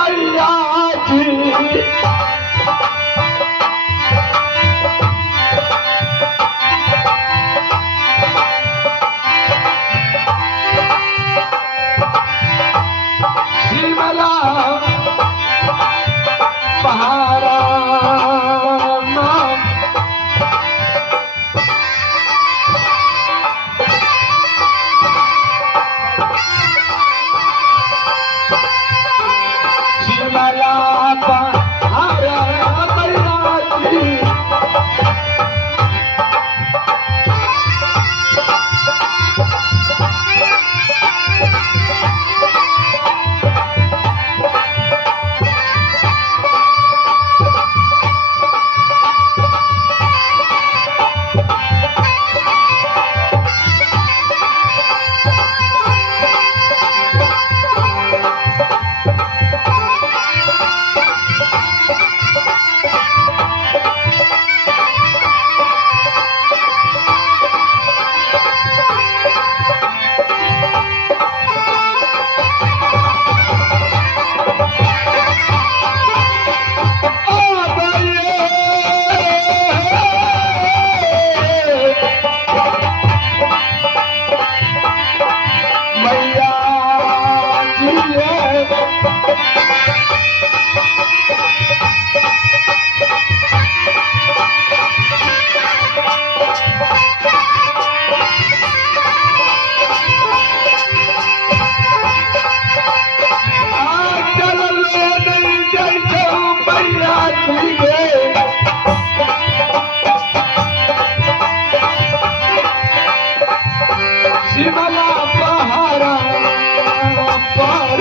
मैया जी शिमला पहाड़ा शिमला पहाड़ा मैया जी शिमला पहाड़ा पर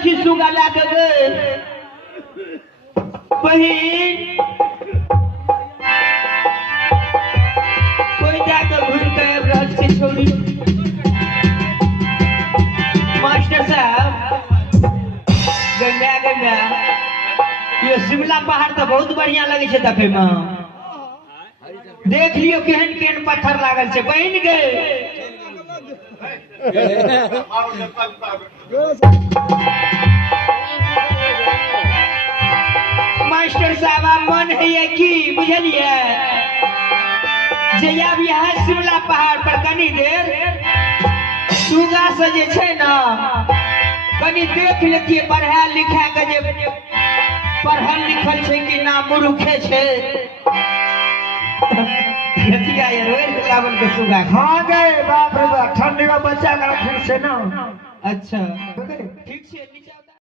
सखी सुगा ला के गए बहन कोई जाकर घूम के रथ से छोड़ी मास्टर साहब गंगा गंगा ये शिमला पहाड़ तो बहुत बढ़िया लगे छे देखे में देख लियो केहन केहन पत्थर लागल छे बहन गए मास्टर साहब मन है कि बुझलिए जया भी है शिमला पहाड़ पर कनी देर सुगा से जे छे ना कनी देख लेतिए पढ़ा लिखा के जे पढ़ल लिखल छे कि ना मूर्खे छे कथिया ये रोज लावन के सुगा हाँ गए बाप रे बाप ठंडी में बच्चा का फिर से ना अच्छा ठीक से